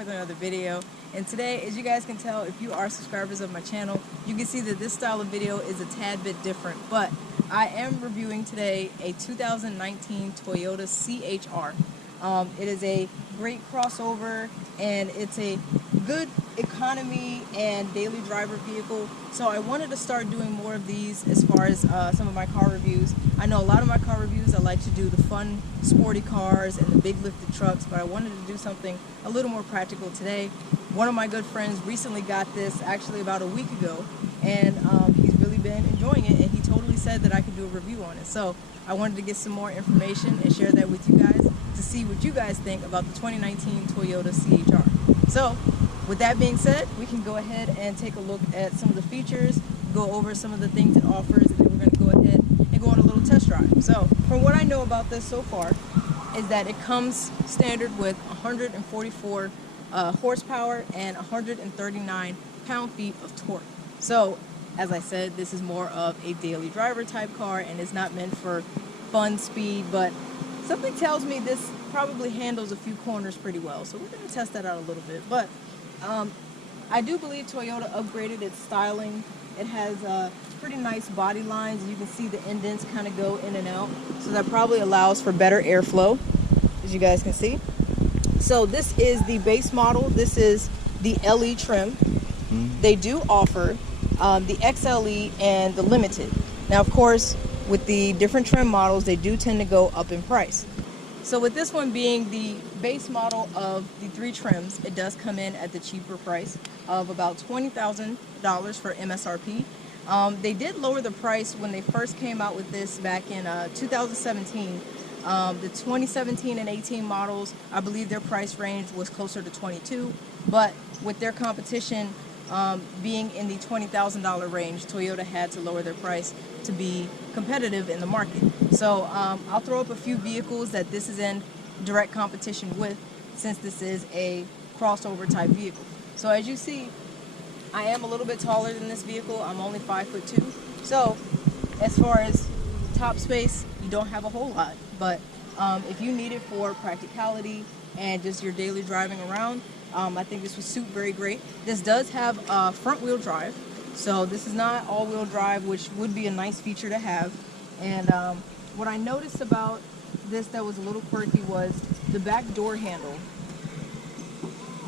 with another video. And today, as you guys can tell, if you are subscribers of my channel, you can see that this style of video is a tad bit different. But I am reviewing today a 2019 Toyota CHR. It is a great crossover, and it's a good economy and daily driver vehicle. So I wanted to start doing more of these as far as some of my car reviews. I know a lot of my car reviews, I like to do the fun sporty cars and the big lifted trucks, but I wanted to do something a little more practical today. One of my good friends recently got this actually about a week ago, and he's really been enjoying it, and he totally said that I could do a review on it. So I wanted to get some more information and share that with you guys to see what you guys think about the 2019 Toyota CHR. So with that being said, we can go ahead and take a look at some of the features, go over some of the things it offers, and then we're going to go ahead and go on a little test drive. So from what I know about this so far is that it comes standard with 144 horsepower and 139 pound-feet of torque. So as I said, this is more of a daily driver type car and it's not meant for fun speed, but something tells me this probably handles a few corners pretty well. So we're going to test that out a little bit. But I do believe Toyota upgraded its styling. It has pretty nice body lines. You can see the indents kind of go in and out. So that probably allows for better airflow, as you guys can see. So this is the base model. This is the LE trim. They do offer the XLE and the Limited. Now, of course, with the different trim models, they do tend to go up in price. So with this one being the base model of the three trims, it does come in at the cheaper price of about $20,000 for MSRP. They did lower the price when they first came out with this back in 2017. The 2017 and 18 models, I believe their price range was closer to $22,000, but with their competition being in the $20,000 range, Toyota had to lower their price to be competitive in the market. So I'll throw up a few vehicles that this is in direct competition with, since this is a crossover type vehicle. So as you see, I am a little bit taller than this vehicle. I'm only 5'2". So as far as top space, you don't have a whole lot, but if you need it for practicality and just your daily driving around, I think this would suit very great. This does have front wheel drive, so this is not all wheel drive, which would be a nice feature to have. And what I noticed about this that was a little quirky was the back door handle.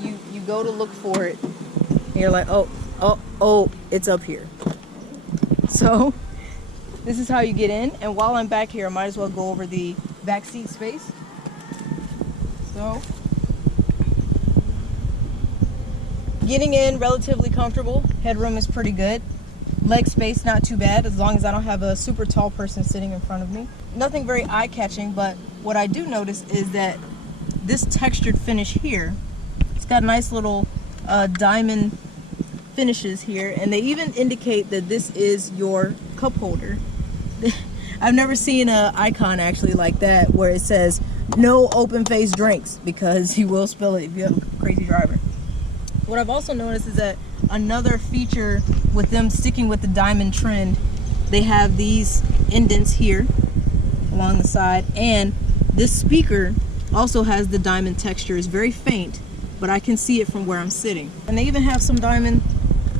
You go to look for it and you're like, oh, it's up here. So this is how you get in, and while I'm back here, I might as well go over the back seat space. So getting in, relatively comfortable. Headroom is pretty good. Leg space, not too bad, as long as I don't have a super tall person sitting in front of me. Nothing very eye-catching, but what I do notice is that this textured finish here, it's got nice little diamond finishes here, and they even indicate that this is your cup holder. I've never seen an icon actually like that where it says no open face drinks, because you will spill it if you have a crazy driver. What I've also noticed is that another feature with them sticking with the diamond trend, they have these indents here along the side, and this speaker also has the diamond texture. It's very faint, but I can see it from where I'm sitting. And they even have some diamond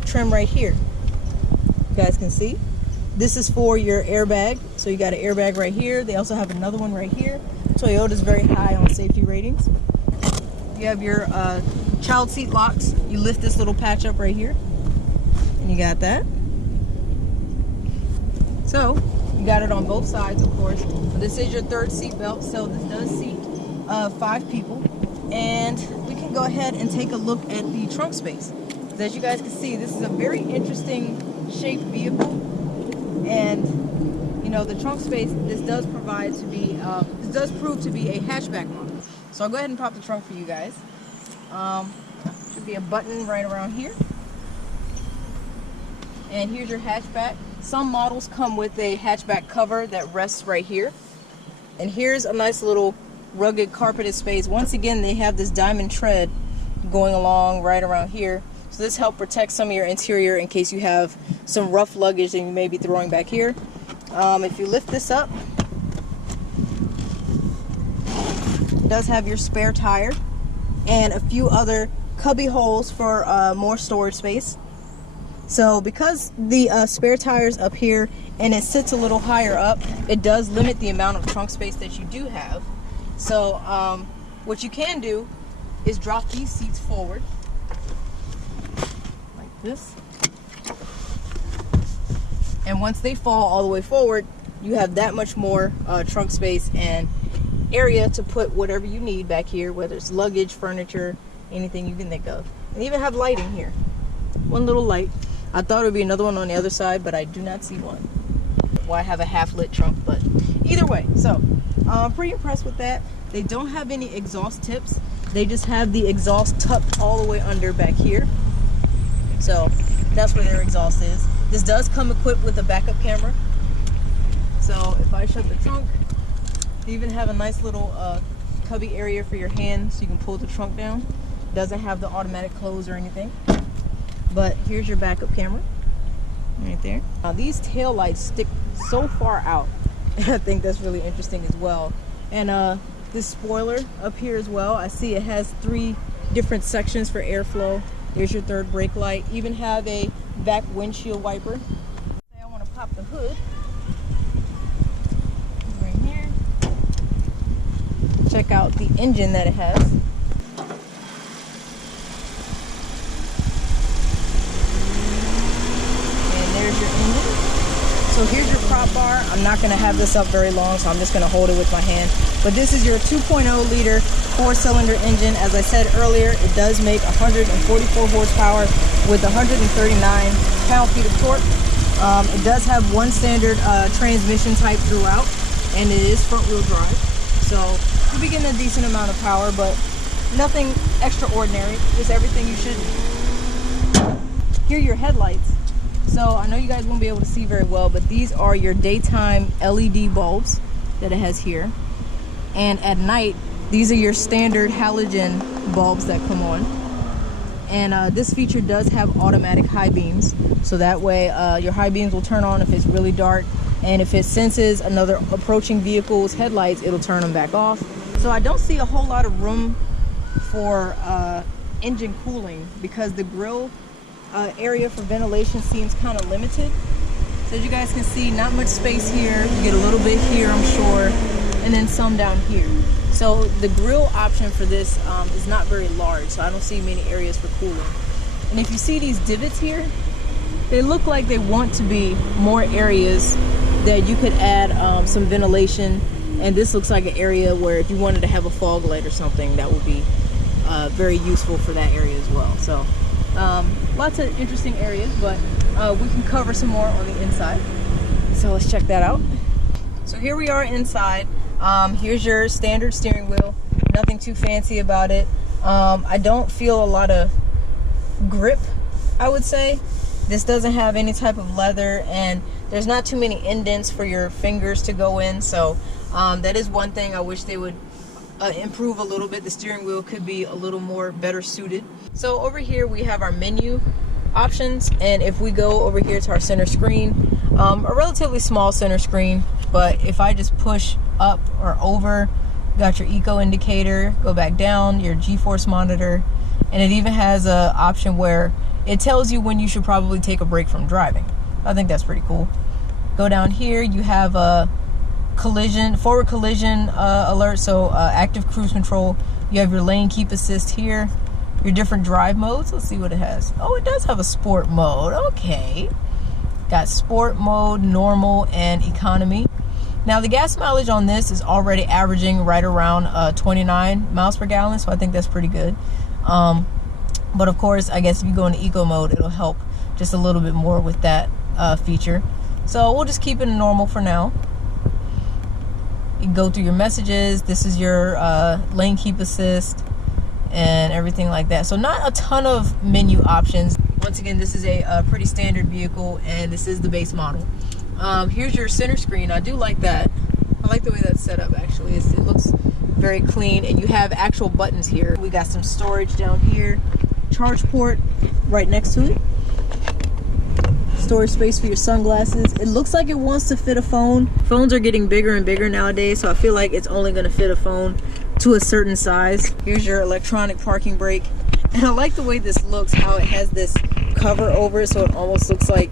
trim right here. You guys can see. This is for your airbag. So you got an airbag right here. They also have another one right here. Toyota's very high on safety ratings. You have your child seat locks. You lift this little patch up right here, and you got that. So you got it on both sides, of course. This is your third seat belt, so this does seat 5 people. And we can go ahead and take a look at the trunk space. As you guys can see, this is a very interesting shaped vehicle, and you know, the trunk space this does provide to be this does prove to be a hatchback model. So I'll go ahead and pop the trunk for you guys. Should be a button right around here, and here's your hatchback. Some models come with a hatchback cover that rests right here, and here's a nice little rugged carpeted space. Once again, they have this diamond tread going along right around here. So this helps protect some of your interior in case you have some rough luggage that you may be throwing back here. If you lift this up, it does have your spare tire and a few other cubby holes for more storage space. So because the spare tire's up here and it sits a little higher up, it does limit the amount of trunk space that you do have. So what you can do is drop these seats forward like this. And once they fall all the way forward, you have that much more trunk space and area to put whatever you need back here, whether it's luggage, furniture, anything you can think of. And even have lighting here. One little light. I thought it would be another one on the other side, but I do not see one. Well, I have a half-lit trunk, but either way. So, I'm pretty impressed with that. They don't have any exhaust tips. They just have the exhaust tucked all the way under back here. So, that's where their exhaust is. This does come equipped with a backup camera. So if I shut the trunk, they even have a nice little cubby area for your hand so you can pull the trunk down. Doesn't have the automatic close or anything. But here's your backup camera right there. These tail lights stick so far out. I think that's really interesting as well. And this spoiler up here as well, I see it has 3 different sections for airflow. There's your third brake light. Even have a back windshield wiper. I want to pop the hood right here. Check out the engine that it has. And there's your engine. So here's your prop bar. I'm not going to have this up very long, so I'm just going to hold it with my hand. But this is your 2.0 liter 4-cylinder engine. As I said earlier, it does make 144 horsepower with 139 pound-feet of torque. It does have one standard transmission type throughout, and it is front-wheel drive. So you'll be getting a decent amount of power, but nothing extraordinary. Just everything you should. Here are your headlights. So I know you guys won't be able to see very well, but these are your daytime LED bulbs that it has here. And at night, these are your standard halogen bulbs that come on. And this feature does have automatic high beams. So that way your high beams will turn on if it's really dark. And if it senses another approaching vehicle's headlights, it'll turn them back off. So I don't see a whole lot of room for engine cooling because the grille area for ventilation seems kind of limited. So as you guys can see, not much space here. You get a little bit here, I'm sure, and then some down here. So the grille option for this is not very large, so I don't see many areas for cooling. And if you see these divots here, they look like they want to be more areas that you could add some ventilation. And this looks like an area where if you wanted to have a fog light or something, that would be very useful for that area as well. So lots of interesting areas, but we can cover some more on the inside. So let's check that out. So here we are inside. Here's your standard steering wheel. Nothing too fancy about it. I don't feel a lot of grip, I would say. This doesn't have any type of leather, and there's not too many indents for your fingers to go in. So that is one thing I wish they would improve a little bit. The steering wheel could be a little more better suited. So over here we have our menu options, and if we go over here to our center screen, a relatively small center screen, but if I just push up or over, got your eco indicator, go back down, your G-force monitor, and it even has a option where it tells you when you should probably take a break from driving. I think that's pretty cool. Go down here, you have a forward collision alert, so active cruise control. You have your lane keep assist here, your different drive modes. Let's see what it has. Oh, it does have a sport mode. Okay, got sport mode, normal, and economy. Now the gas mileage on this is already averaging right around 29 miles per gallon, so I think that's pretty good. But of course, I guess if you go into eco mode, it'll help just a little bit more with that feature. So we'll just keep it in normal for now. You can go through your messages. This is your lane keep assist and everything like that. So not a ton of menu options. Once again, this is a pretty standard vehicle, and this is the base model. Here's your center screen. I do like that. I like the way that's set up, actually. It looks very clean, and you have actual buttons here. We got some storage down here. Charge port right next to it. Storage space for your sunglasses. It looks like it wants to fit a phone. Phones are getting bigger and bigger nowadays, so I feel like it's only going to fit a phone to a certain size. Here's your electronic parking brake. And I like the way this looks, how it has this cover over it, so it almost looks like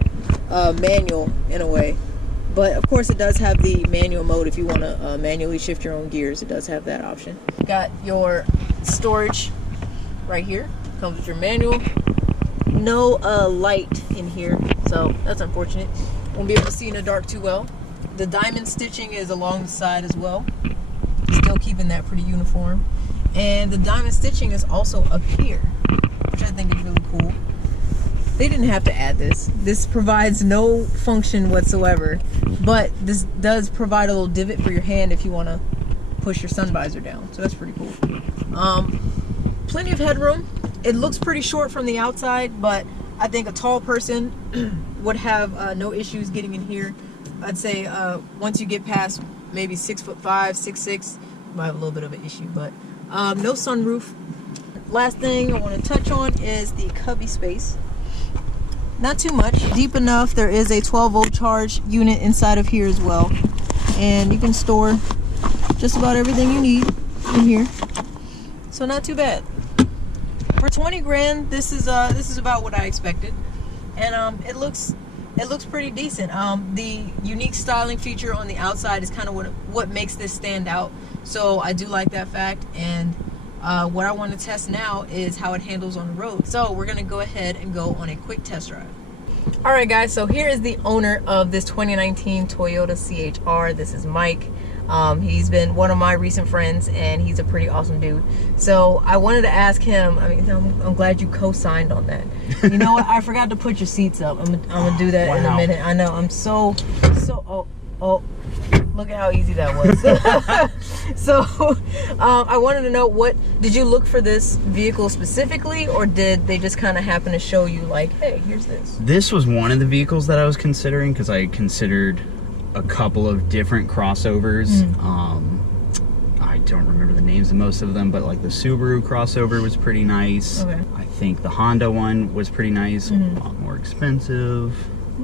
manual in a way. But of course it does have the manual mode if you want to manually shift your own gears. It does have that option. Got your storage right here. Comes with your manual. No light in here, so that's unfortunate. Won't be able to see in the dark too well. The diamond stitching is along the side as well. Still keeping that pretty uniform. And the diamond stitching is also up here, which I think is really cool. They didn't have to add this. This provides no function whatsoever, but this does provide a little divot for your hand if you want to push your sun visor down. So that's pretty cool. Plenty of headroom. It looks pretty short from the outside, but I think a tall person would have no issues getting in here. I'd say once you get past maybe 6'5", 6'6", you might have a little bit of an issue, but no sunroof. Last thing I want to touch on is the cubby space. Not too much, deep enough. There is a 12-volt charge unit inside of here as well, and you can store just about everything you need in here. So not too bad. For 20 grand, this is about what I expected, and it looks pretty decent. The unique styling feature on the outside is kind of what makes this stand out. So I do like that fact, and what I want to test now is how it handles on the road. So we're gonna go ahead and go on a quick test drive. All right, guys. So here is the owner of this 2019 Toyota CHR. This is Mike. He's been one of my recent friends, and he's a pretty awesome dude. So I wanted to ask him, I mean, I'm glad you co-signed on that. You know what? I forgot to put your seats up. I'm gonna do that in a minute. I know, I'm so, oh, look at how easy that was. So I wanted to know, what did you look for this vehicle specifically, or did they just kind of happen to show you like, hey, here's this? This was one of the vehicles that I was considering, because I considered a couple of different crossovers. I don't remember the names of most of them, but like the Subaru crossover was pretty nice. Okay. I think the Honda one was pretty nice, a lot more expensive.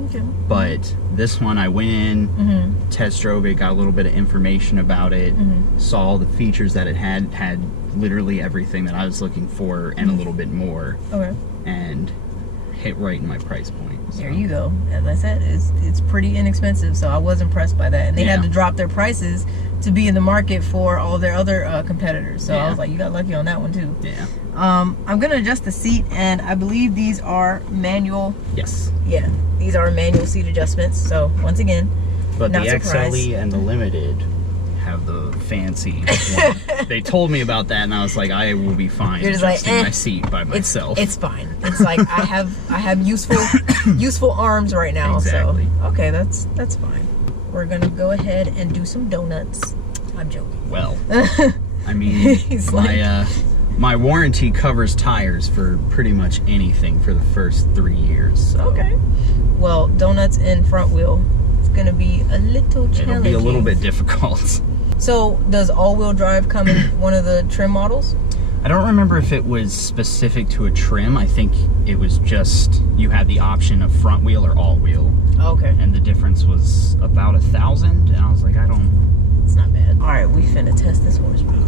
Okay. But this one, I went in, test drove it, got a little bit of information about it, saw the features that it had literally everything that I was looking for and a little bit more. Okay. And hit right in my price point. So. There you go. As I said, it's pretty inexpensive, so I was impressed by that. And they had to drop their prices to be in the market for all their other competitors. So I was like, you got lucky on that one too. Yeah. I'm gonna adjust the seat, and I believe these are manual. Yes. Yeah, these are manual seat adjustments. So once again, but not the surprised. XLE and the Limited have the fancy one. They told me about that, and I was like, I will be fine adjusting my seat by myself. It's fine. It's like I have useful arms right now. Exactly. So okay, that's fine. We're gonna go ahead and do some donuts. I'm joking. Well, I mean, my warranty covers tires for pretty much anything for the first 3 years. So. Okay. Well, donuts and front wheel, it's gonna be a little challenging. It'll be a little bit difficult. So, does all-wheel drive come in one of the trim models? I don't remember if it was specific to a trim. I think it was just, you had the option of front wheel or all wheel. Okay. And the difference was about 1,000, and I was like, it's not bad. All right, we finna test this horsepower. Okay.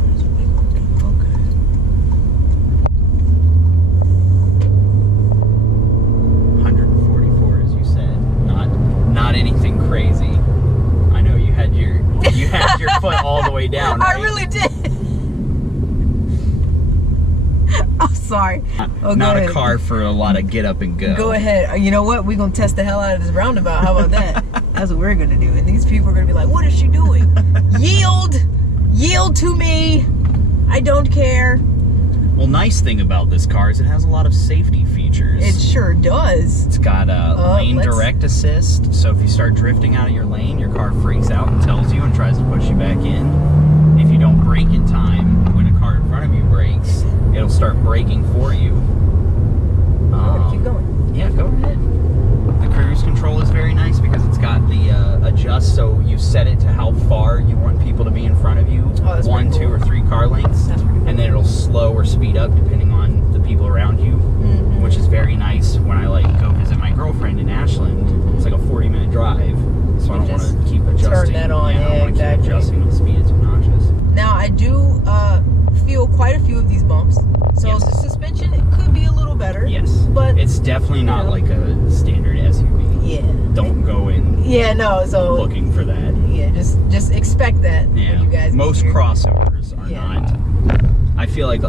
144, as you said. Not anything crazy. I know you had your foot all the way down, right? I really did. I'm sorry. Not a car for a lot of get up and go. Go ahead. You know what? We're going to test the hell out of this roundabout. How about that? That's what we're going to do. And these people are going to be like, what is she doing? Yield to me. I don't care. Well, nice thing about this car is it has a lot of safety features. It sure does. It's got a lane direct assist, so if you start drifting out of your lane, your car freaks out and tells you and tries to push you back in. If you don't brake in time, when a car in front of you brakes, it'll start braking for you. Keep going. Yeah, go ahead. The cruise control is very nice because it's got the adjust, so you set it to how far you want people to be in front of you. Oh, 1, 2, or 3 car lengths. That's pretty cool. And then it'll slow or speed up depending on the people around you, which is very nice when I go visit my girlfriend in Ashland. It's like a 40-minute drive, so I don't want to keep adjusting. Turn that on, I don't want to keep adjusting the speed. It's obnoxious. Now I do feel quite a few of these bumps, so the suspension, it could It's definitely not like a standard SUV. Yeah. Don't go in Yeah, no, so looking for that. yeah, just expect that Yeah. when you guys Most get here. crossovers are Yeah. not. I feel like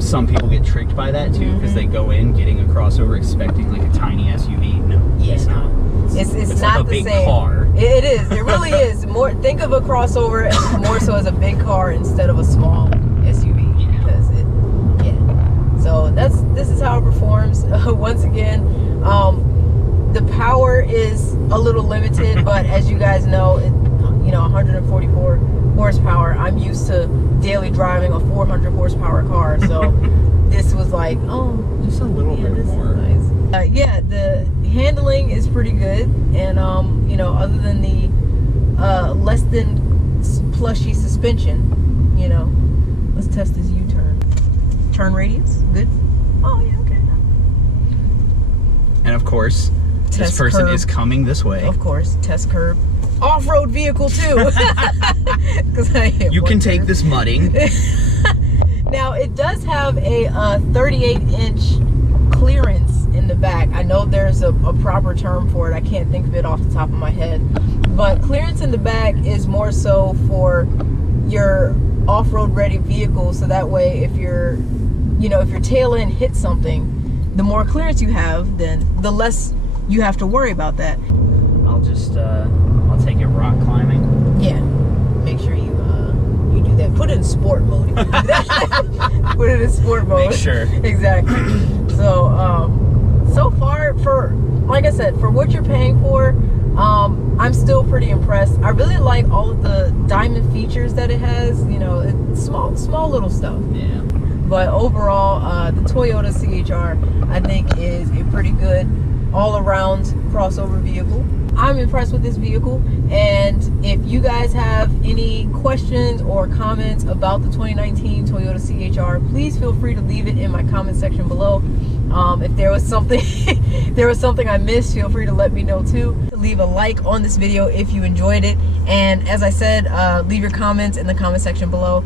some people get tricked by that too because Mm-hmm. they go in getting a crossover expecting like a tiny SUV. No, Yeah, it's not. It's like not a the big same. car. It is. It really is. Think of a crossover more so as a big car instead of a small SUV. Yeah. Because So this is how it performs. Once again, the power is a little limited, but as you guys know, 144 horsepower. I'm used to daily driving a 400 horsepower car, so this was like, Just a little bit this more. is nice. Yeah, the handling is pretty good, and other than the less than plushy suspension, let's test this U-turn. Turn radius, good. Oh yeah, okay. And of course, Test this person curb. is coming this way. Of course, test curb. Off-road vehicle too. 'Cause I hit You one can take curb. this mudding. Now it does have a 38-inch clearance in the back. I know there's a proper term for it. I can't think of it off the top of my head. But clearance in the back is more so for your off-road ready vehicle. So that way, if your tail end hits something, the more clearance you have, then the less you have to worry about that. I'll take it rock climbing. Yeah. Make sure you do that. Put it in sport mode. If you do that. Put it in sport mode. Make sure. Exactly. So far, like I said, for what you're paying for, I'm still pretty impressed. I really like all of the diamond features that it has. It's small little stuff. Yeah. But overall, the Toyota CHR, I think, is a pretty good all-around crossover vehicle. I'm impressed with this vehicle, and if you guys have any questions or comments about the 2019 Toyota CHR, please feel free to leave it in my comment section below. If there was something I missed, feel free to let me know too. Leave a like on this video if you enjoyed it, and as I said, leave your comments in the comment section below.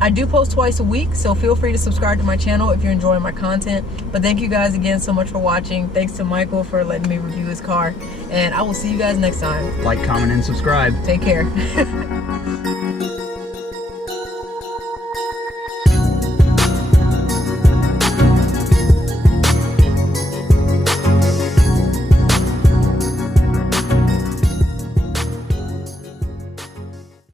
I do post twice a week, so feel free to subscribe to my channel if you're enjoying my content. But thank you guys again so much for watching. Thanks to Michael for letting me review his car, and I will see you guys next time. Like, comment, and subscribe. Take care.